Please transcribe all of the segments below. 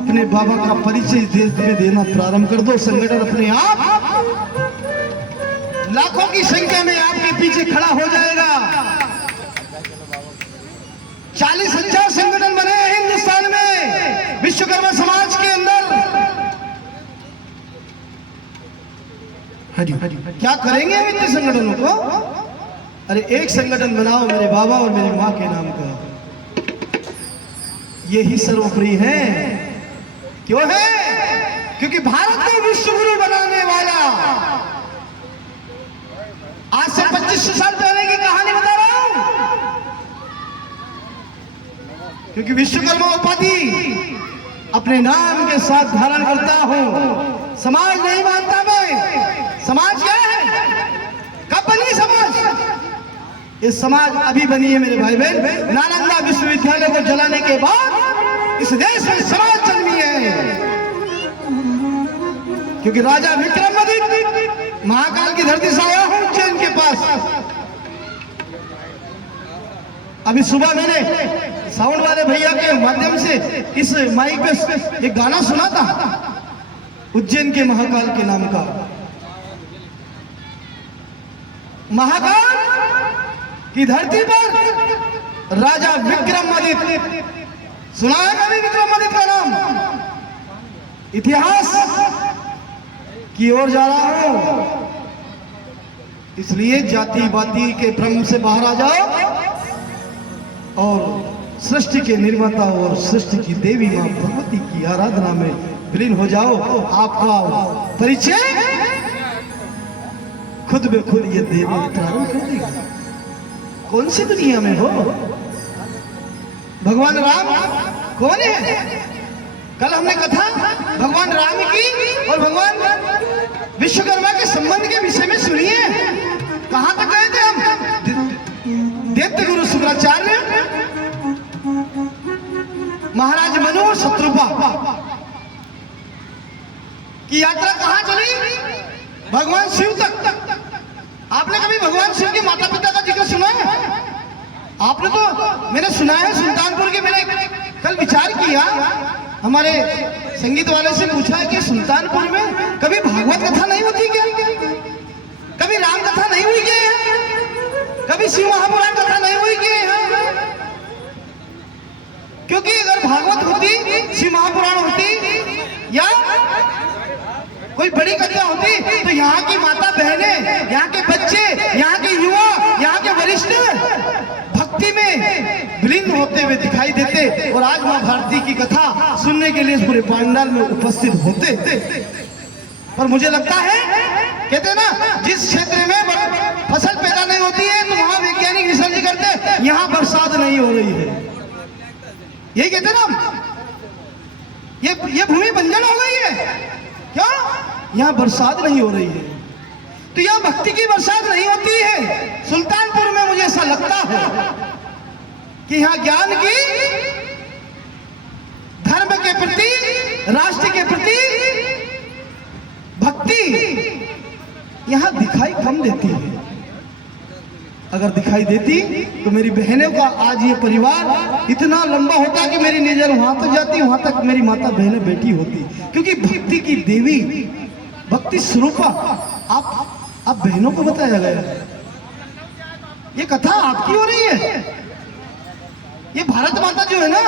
अपने बाबा का परिचय देश में देना प्रारंभ कर दो। संगठन अपने आप लाखों की संख्या में आपके पीछे खड़ा हो जाएगा। 40,000 संगठन बने हैं हिंदुस्तान में, विश्वकर्मा समाज के अंदर। क्या करेंगे हम इतने संगठनों को? अरे एक संगठन बनाओ मेरे बाबा और मेरी माँ के नाम का, यही सर्वोपरि है। क्यों है? क्योंकि भारत को विश्व गुरु बनाने वाला, आज से 25 साल पहले की कहानी बता रहा हूं। क्योंकि विश्वकर्मा उपाधि अपने नाम के साथ धारण करता हूं। समाज नहीं मानता मैं। समाज क्या है? कब बनी समाज? ये समाज अभी बनी है मेरे भाई बहन। नालंदा विश्वविद्यालय को जलाने के बाद इस देश में समाज जन्मी है। क्योंकि राजा विक्रमादित्य महाकाल की धरती से आया हूं उज्जैन के पास। अभी सुबह मैंने साउंड वाले भैया के माध्यम से इस माइक पे एक गाना सुना था, उज्जैन के महाकाल के नाम का। महाकाल की धरती पर राजा विक्रमादित्य, सुना है कभी विक्रमादित्य का नाम? इतिहास की ओर जा रहा हूं, इसलिए जाति बाती के भ्रम से बाहर आ जाओ और सृष्टि के निर्माता और सृष्टि की देवी मां भगवती की आराधना में विलीन हो जाओ। आपका परिचय खुद में खुद ये देव प्रारंभ कर देगा। कौन सी दुनिया में हो? भगवान राम कौन है? कल हमने कथा भगवान राम की और भगवान विश्वकर्मा के संबंध के विषय में सुनी है। कहां तक गए थे हम? दैत्य गुरु शुक्राचार्य, महाराज मनु और शत्रुपा की यात्रा कहां चली? भगवान शिव तक। आपने कभी भगवान शिव के माता पिता का जिक्र सुना है? आपने तो, मैंने सुना है सुल्तानपुर के, मैंने कल विचार किया, हमारे संगीत वाले से पूछा कि सुल्तानपुर में कभी भागवत कथा नहीं होती क्या? कभी राम कथा नहीं हुई क्या? कभी शिव महापुराण कथा नहीं हुई क्या? क्योंकि अगर भागवत होती, शिव महापुराण होती या कोई बड़ी कथा होती तो यहाँ की माता बहनें, यहाँ के बच्चे, यहाँ के युवा, यहाँ के वरिष्ठ भक्ति में विलीन होते हुए दिखाई देते और आज मां भारती की कथा सुनने के लिए इस पूरे पंडाल में उपस्थित होते। पर मुझे लगता है, कहते ना, जिस क्षेत्र में फसल पैदा नहीं होती है तो वहां वैज्ञानिक रिसर्च करते, यहाँ बरसात नहीं हो रही है। यही कहते ना, ये भूमि बंजर हो गई है। क्यों? यहाँ बरसात नहीं हो रही है। तो यहाँ भक्ति की बरसात नहीं होती है। सुल्तानपुर में मुझे ऐसा लगता है कि यहाँ ज्ञान की, धर्म के प्रति, राष्ट्र के प्रति भक्ति यहाँ दिखाई कम देती है। अगर दिखाई देती तो मेरी बहनों का आज ये परिवार इतना लंबा होता कि मेरी नजर वहां तक जाती, वहां तक मेरी माता बहनें बैठी होती। क्योंकि भक्ति की देवी, भक्ति स्वरूपा आप बहनों को बताया गया। ये कथा आपकी हो रही है। ये भारत माता जो है ना,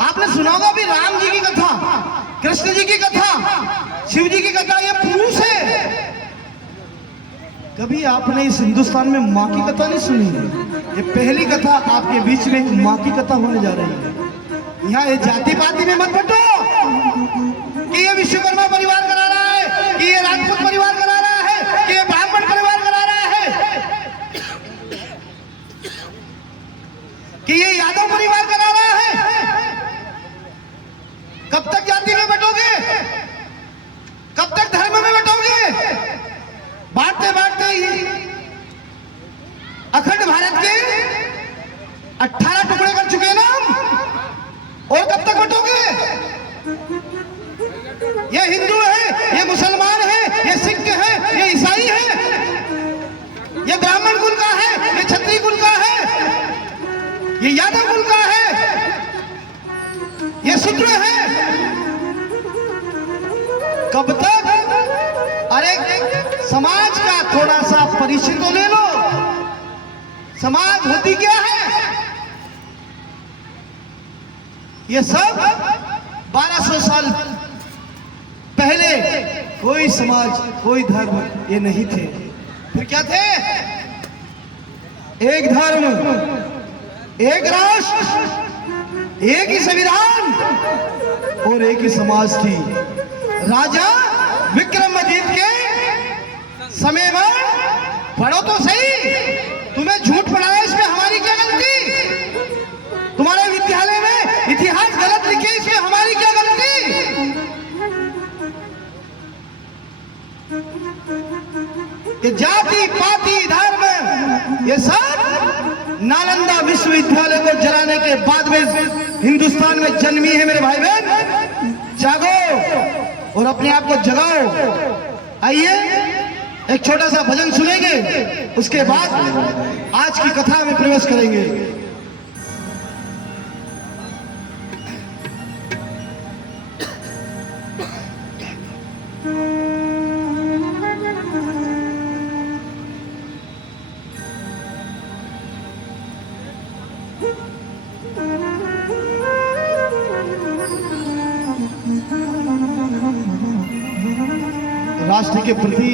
आपने सुना होगा भी राम जी की कथा, कृष्ण जी की कथा, शिव जी की कथा, ये पुरुष है। कभी आपने इस हिंदुस्तान में माँ की कथा नहीं सुनी है? ये पहली कथा आपके बीच में माँ की कथा होने जा रही है। यहाँ ये जाति पाति में मत बटो कि ये विश्वकर्मा परिवार करा रहा है, कि ये राजपूत परिवार करा रहा है, कि ये ब्राह्मण परिवार करा रहा है, कि ये यादव परिवार करा रहा है। कब तक जाति में बटोगे? कब तक धर्म में बटोगे? बांटते बांटते अखंड भारत के 18 टुकड़े कर चुके हैं ना हम। और कब तक बटोगे? ये हिंदू है, ये मुसलमान है, ये सिख है, ये ईसाई है, ये ब्राह्मण कुल का है, ये क्षत्रिय कुल का है, ये यादव कुल का है, ये शूद्र है। कब तक? अरे समाज का थोड़ा सा परिचय तो ले लो। समाज होती क्या है? ये सब 1200 साल पहले कोई समाज, कोई धर्म ये नहीं थे। फिर क्या थे? एक धर्म, एक राष्ट्र, एक ही संविधान और एक ही समाज थी। राजा विक्रमादित्य के समय में, पढ़ो तो सही, तुम्हें झूठ पढ़ाया इसमें हमारी क्या गलती? तुम्हारे विद्यालय में इतिहास गलत लिखे इसमें हमारी क्या गलती? ये जाति पाति धर्म ये सब नालंदा विश्वविद्यालय को जलाने के बाद में हिंदुस्तान में जन्मी है। मेरे भाई बहन, जागो और अपने आप को जगाओ। आइए एक छोटा सा भजन सुनेंगे, उसके बाद आज की कथा में प्रवेश करेंगे। राष्ट्र के प्रति